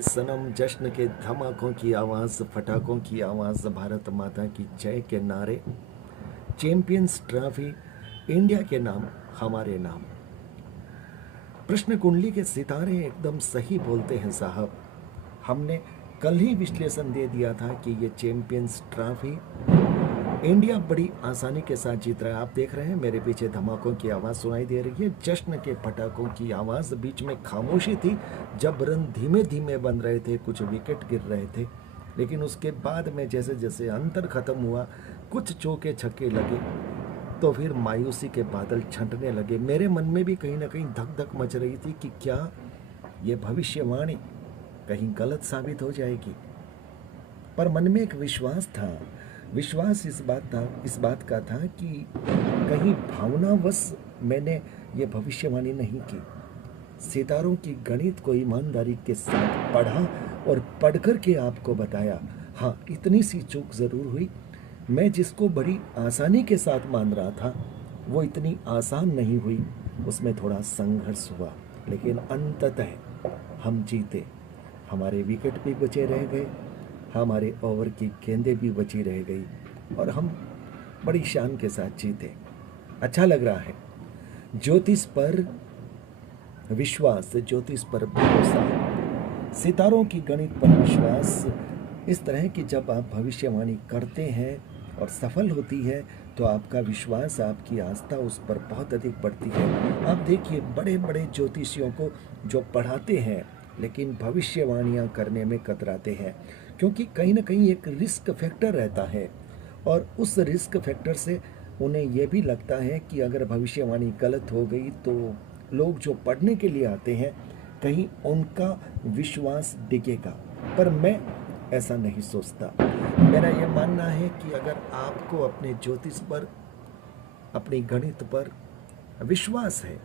सनम जश्न के धमाकों की आवाज़, फटाकों की आवाज़, भारत माता की जय के नारे, चैंपियंस ट्रॉफी, इंडिया के नाम, हमारे नाम। प्रश्न कुंडली के सितारे एकदम सही बोलते हैं साहब। हमने कल ही विश्लेषण दे दिया था कि ये चैंपियंस ट्रॉफी इंडिया बड़ी आसानी के साथ जीत रहा है। आप देख रहे हैं मेरे पीछे धमाकों की आवाज़ सुनाई दे रही है, जश्न के पटाखों की आवाज़। बीच में खामोशी थी जब रन धीमे धीमे बन रहे थे, कुछ विकेट गिर रहे थे, लेकिन उसके बाद में जैसे जैसे अंतर ख़त्म हुआ, कुछ चौके छक्के लगे तो फिर मायूसी के बादल छंटने लगे। मेरे मन में भी कहीं ना कहीं धक धक मच रही थी कि क्या ये भविष्यवाणी कहीं गलत साबित हो जाएगी। पर मन में एक विश्वास था। विश्वास इस बात का था कि कहीं भावनावश मैंने ये भविष्यवाणी नहीं की। सितारों की गणित को ईमानदारी के साथ पढ़ा और पढ़कर के आपको बताया। हाँ, इतनी सी चूक ज़रूर हुई। मैं जिसको बड़ी आसानी के साथ मान रहा था वो इतनी आसान नहीं हुई, उसमें थोड़ा संघर्ष हुआ, लेकिन अंततः हम जीते। हमारे विकेट भी बचे रह गए, हमारे ओवर की गेंदें भी बची रह गई और हम बड़ी शान के साथ जीते। अच्छा लग रहा है। ज्योतिष पर विश्वास, ज्योतिष पर भरोसा, सितारों की गणित पर विश्वास, इस तरह की जब आप भविष्यवाणी करते हैं और सफल होती है तो आपका विश्वास, आपकी आस्था उस पर बहुत अधिक बढ़ती है। आप देखिए बड़े बड़े ज्योतिषियों को जो पढ़ाते हैं लेकिन भविष्यवाणियाँ करने में कतराते हैं, क्योंकि कहीं ना कहीं एक रिस्क फैक्टर रहता है और उस रिस्क फैक्टर से उन्हें यह भी लगता है कि अगर भविष्यवाणी गलत हो गई तो लोग जो पढ़ने के लिए आते हैं कहीं उनका विश्वास डिगेगा। पर मैं ऐसा नहीं सोचता। मेरा यह मानना है कि अगर आपको अपने ज्योतिष पर, अपनी गणित पर विश्वास है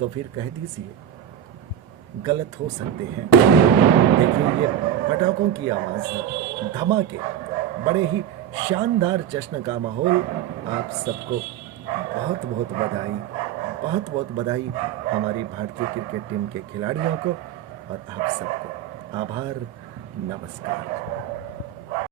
तो फिर कह दीजिए गलत हो सकते हैं। देखिए ये पटाखों की आवाज़, धमाके, बड़े ही शानदार जश्न का माहौल। आप सबको बहुत बहुत बधाई, बहुत बहुत बधाई हमारी भारतीय क्रिकेट टीम के खिलाड़ियों को और आप सबको आभार, नमस्कार।